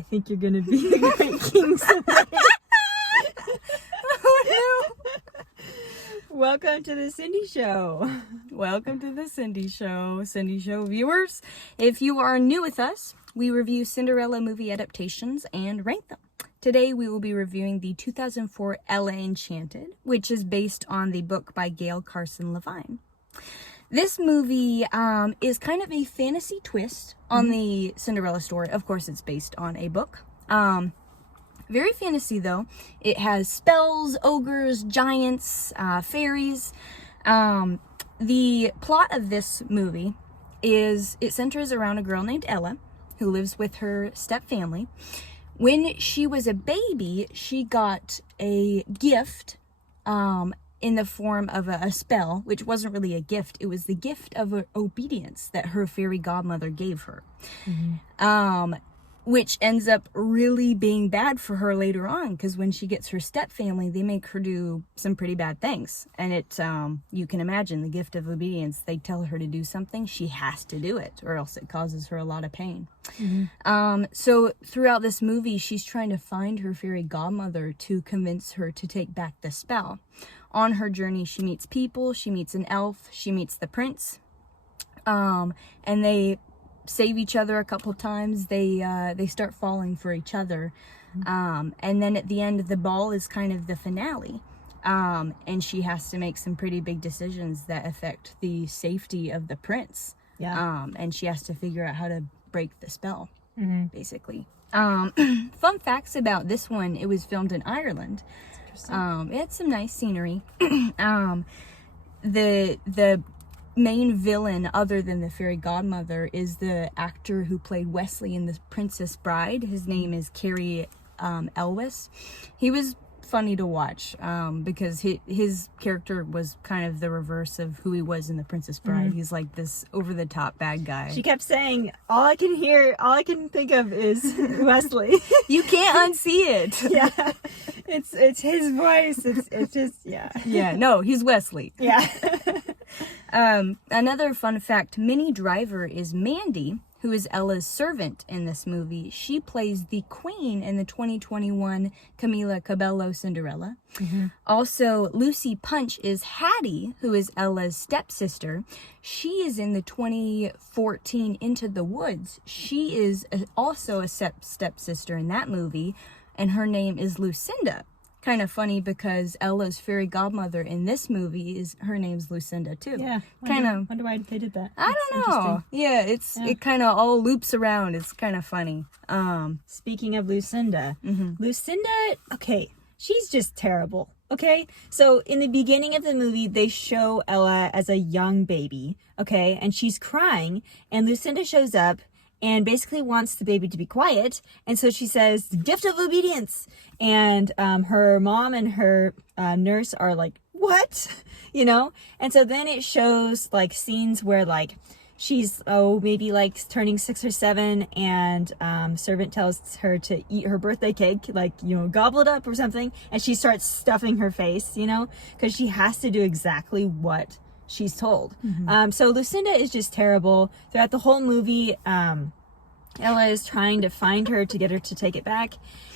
I think you're gonna be the Great King someday. Oh no! Welcome to the Cindy Show. Welcome to the Cindy Show. Cindy Show viewers, if you are new with us, we review Cinderella movie adaptations and rank them. Today we will be reviewing the 2004 Ella Enchanted, which is based on the book by Gail Carson Levine. This movie is kind of a fantasy twist on the Cinderella story. Of course, it's based on a book. Very fantasy, though. It has spells, ogres, giants, fairies. The plot of this movie is it centers around a girl named Ella who lives with her stepfamily. When she was a baby, she got a gift in the form of a spell, which wasn't really a gift. It was the gift of obedience that her fairy godmother gave her. Which ends up really being bad for her later on, because when she gets her stepfamily, they make her do some pretty bad things. And it, you can imagine, the gift of obedience, they tell her to do something, she has to do it, or else it causes her a lot of pain. So throughout this movie, she's trying to find her fairy godmother to convince her to take back the spell. On her journey, she meets people, she meets an elf, she meets the prince, and they save each other a couple times. They start falling for each other, and then at the end of the ball is kind of the finale, and she has to make some pretty big decisions that affect the safety of the prince. And she has to figure out how to break the spell, basically. Fun facts about this one: it was filmed in Ireland. It had some nice scenery. The main villain, other than the fairy godmother, is the actor who played Wesley in The Princess Bride. His name is Cary Elwes. He was funny to watch because his character was kind of the reverse of who he was in The Princess Bride. He's like this over-the-top bad guy. She kept saying, all I can think of is Wesley. You can't unsee it. Yeah. It's his voice. It's just, yeah. Yeah, no, he's Wesley. Yeah. Another fun fact, Minnie Driver is Mandy, who is Ella's servant in this movie. She plays the queen in the 2021 Camila Cabello Cinderella. Also, Lucy Punch is Hattie, who is Ella's stepsister. She is in the 2014 Into the Woods. She is also a stepsister in that movie, and her name is Lucinda. Kind of funny because Ella's fairy godmother in this movie her name's Lucinda too. Yeah. Wonder why they did that. I don't know. Yeah, it kind of all loops around. It's kind of funny. Speaking of Lucinda, Lucinda, okay, she's just terrible. Okay, so in the beginning of the movie, they show Ella as a young baby. Okay, and she's crying, and Lucinda shows up and basically wants the baby to be quiet. And so she says, gift of obedience. And her mom and her nurse are like, what? You know? And so then it shows like scenes where like she's, maybe like turning 6 or 7, and servant tells her to eat her birthday cake, like, gobble it up or something. And she starts stuffing her face, because she has to do exactly what she's told. So Lucinda is just terrible throughout the whole movie. Ella is trying to find her to get her to take it back,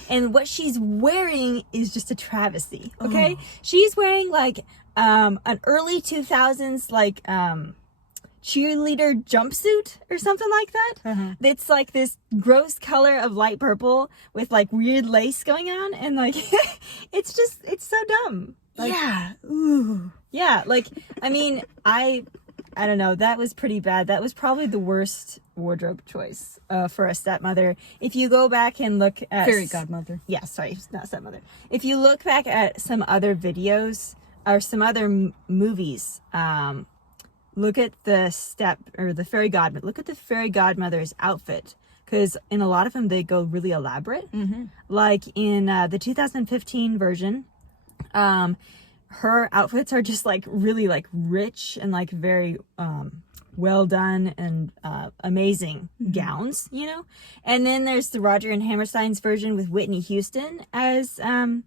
and what she's wearing is just a travesty. Okay, she's wearing like an early 2000s like cheerleader jumpsuit or something like that. It's like this gross color of light purple with like weird lace going on, and like it's so dumb. Like, yeah. Ooh. Yeah, like, I mean, I don't know, that was pretty bad. That was probably the worst wardrobe choice for a stepmother. If you go back and look at... Fairy godmother. Yeah, sorry, not stepmother. If you look back at some other videos or some other movies, look at the fairy godmother. Look at the fairy godmother's outfit. Because in a lot of them, they go really elaborate. Like in the 2015 version, her outfits are just like really like rich and like very well done and amazing gowns, and then there's the Roger and Hammerstein's version with Whitney Houston as the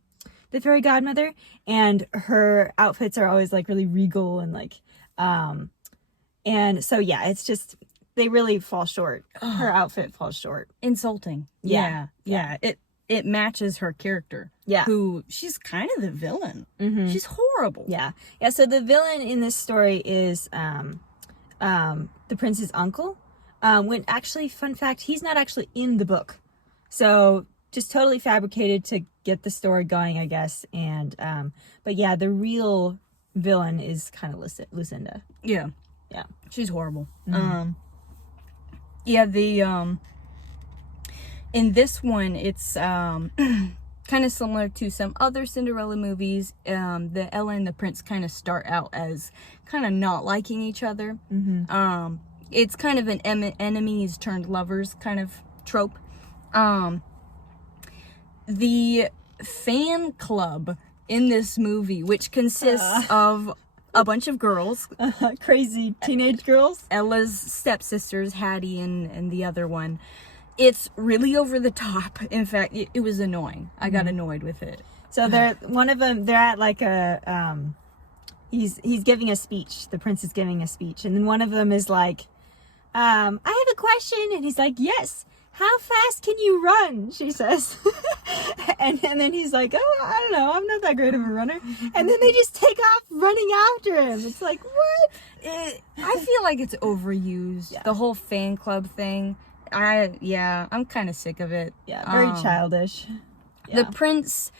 fairy godmother, and her outfits are always like really regal and like and so yeah, it's just they really fall short. Her outfit falls short. Insulting. Yeah. It matches her character. Yeah. Who, she's kind of the villain. She's horrible. Yeah. Yeah, so the villain in this story is the prince's uncle. When actually, fun fact, he's not actually in the book. So just totally fabricated to get the story going, I guess. And but yeah, the real villain is kind of Lucinda. Yeah. Yeah. She's horrible. Yeah, in this one, it's kind of similar to some other Cinderella movies. The Ella and the Prince kind of start out as kind of not liking each other. It's kind of an enemies turned lovers kind of trope. The fan club in this movie, which consists of a bunch of girls, crazy teenage girls, Ella's stepsisters, Hattie and the other one. It's really over the top. In fact, it was annoying. I got annoyed with it. So they're at like a he's giving a speech. The prince is giving a speech, and then one of them is like, I have a question, and he's like, yes. How fast can you run? She says. and then he's like, oh, I don't know. I'm not that great of a runner. And then they just take off running after him. It's like, what? I feel like it's overused. Yeah. The whole fan club thing. I'm kind of sick of it. Yeah, very childish. Yeah. The prince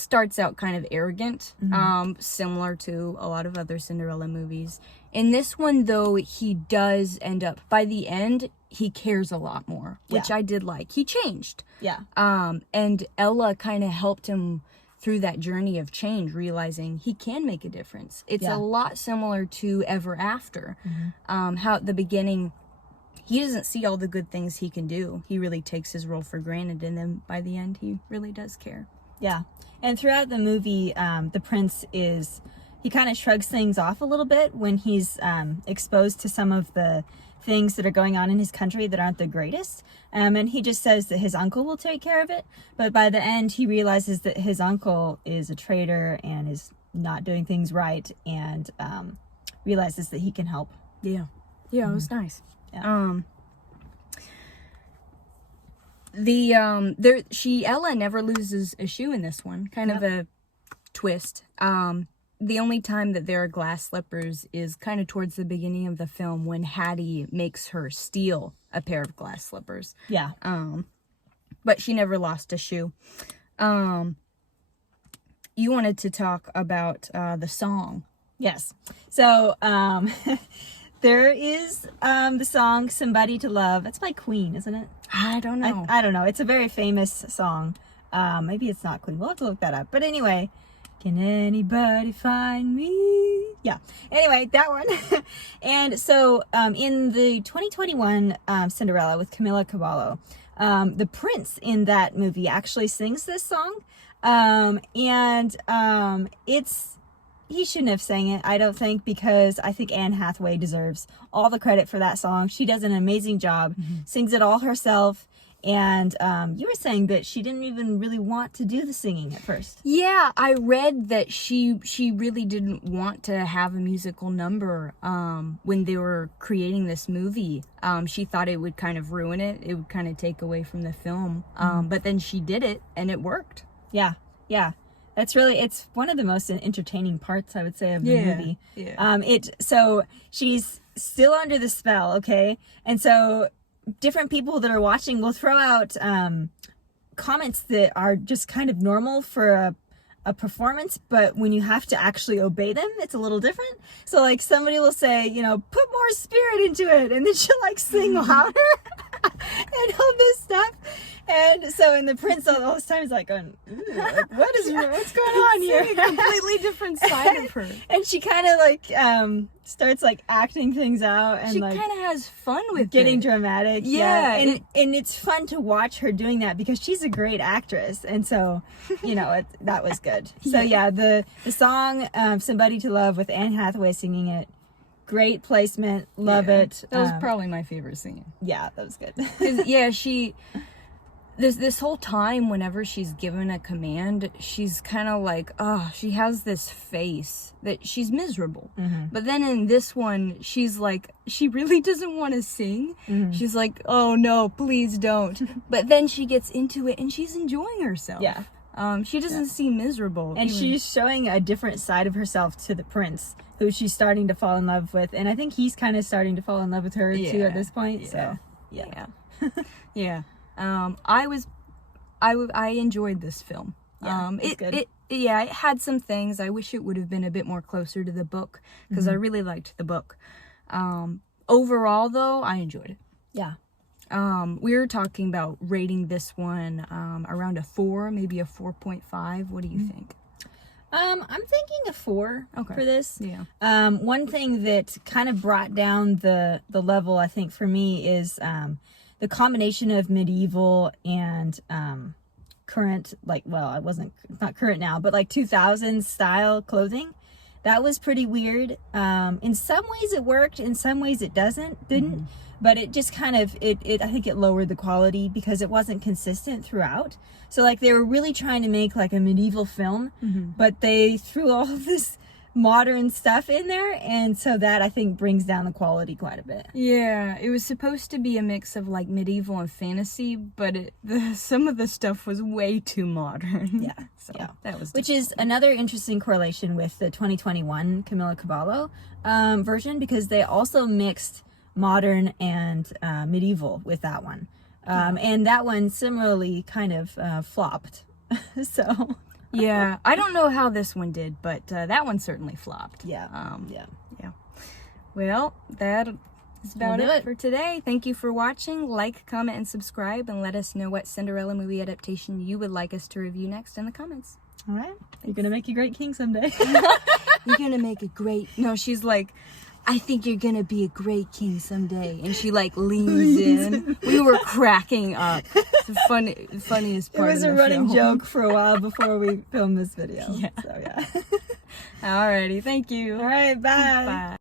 starts out kind of arrogant, similar to a lot of other Cinderella movies. In this one, though, he does end up, by the end, he cares a lot more, which I did like. He changed. Yeah. And Ella kind of helped him through that journey of change, realizing he can make a difference. It's a lot similar to Ever After. How at the beginning, he doesn't see all the good things he can do. He really takes his role for granted, and then by the end, he really does care. Yeah. And throughout the movie, the prince he kind of shrugs things off a little bit when he's exposed to some of the things that are going on in his country that aren't the greatest. And he just says that his uncle will take care of it. But by the end, he realizes that his uncle is a traitor and is not doing things right, and realizes that he can help. Yeah. Yeah, it was nice. Yeah. Ella never loses a shoe in this one. Kind of a twist. The only time that there are glass slippers is kind of towards the beginning of the film when Hattie makes her steal a pair of glass slippers. Yeah. But she never lost a shoe. You wanted to talk about the song. Yes. So, there is the song Somebody to Love. That's by Queen, isn't it? I don't know. I don't know. It's a very famous song. Maybe it's not Queen. We'll have to look that up. But anyway, can anybody find me? Yeah. Anyway, that one. And so in the 2021 Cinderella with Camila Cabello, the prince in that movie actually sings this song. He shouldn't have sang it, I don't think, because I think Anne Hathaway deserves all the credit for that song. She does an amazing job, sings it all herself. And you were saying that she didn't even really want to do the singing at first. Yeah, I read that she really didn't want to have a musical number when they were creating this movie. She thought it would kind of ruin it. It would kind of take away from the film. But then she did it, and it worked. Yeah. It's one of the most entertaining parts, I would say, of the movie. Yeah. So she's still under the spell, okay? And so different people that are watching will throw out comments that are just kind of normal for a performance, but when you have to actually obey them, it's a little different. So like somebody will say, put more spirit into it, and then she'll like sing louder and all this stuff. And so in the prince all this time is like going, what's going on here? A completely different side of her. And she kind of like starts like acting things out, and she like kind of has fun with getting dramatic. Yeah. And it's fun to watch her doing that because she's a great actress, and so that was good. So yeah, the song Somebody to Love with Anne Hathaway singing it, great placement, love it. That was probably my favorite singing. Yeah, that was good. this whole time, whenever she's given a command, she's kind of like, oh, she has this face that she's miserable. But then in this one, she's like, she really doesn't want to sing. She's like, oh no, please don't. But then she gets into it and she's enjoying herself. Yeah. She doesn't seem miserable. And she's showing a different side of herself to the prince, who she's starting to fall in love with. And I think he's kind of starting to fall in love with her too at this point. Yeah. So, yeah. Yeah. I enjoyed this film. Yeah, It had some things. I wish it would have been a bit more closer to the book, because I really liked the book. Overall, though, I enjoyed it. Yeah. We were talking about rating this one around a 4, maybe a 4.5. What do you think? I'm thinking a 4 for this. Yeah. One thing that kind of brought down the level, I think, for me is the combination of medieval and current, not current now, but like 2000s style clothing. That was pretty weird. In some ways it worked, in some ways it didn't. But it just kind of, I think it lowered the quality because it wasn't consistent throughout. So like they were really trying to make like a medieval film, but they threw all of this modern stuff in there, and so that I think brings down the quality quite a bit. Yeah, it was supposed to be a mix of like medieval and fantasy, but some of the stuff was way too modern. Yeah. So that was which is another interesting correlation with the 2021 Camila Cabello version, because they also mixed modern and medieval with that one. And that one similarly kind of flopped. So yeah, I don't know how this one did, but that one certainly flopped. Yeah. Well, that is about it for today. Thank you for watching. Like, comment, and subscribe, and let us know what Cinderella movie adaptation you would like us to review next in the comments. All right. You're gonna make a great king someday. You're gonna make a great... No, she's like, I think you're gonna be a great king someday. And she like leans in. We were cracking up. It's the funniest part. It was a running joke for a while before we filmed this video. Yeah. So yeah. Alrighty, thank you. All right, bye. Bye.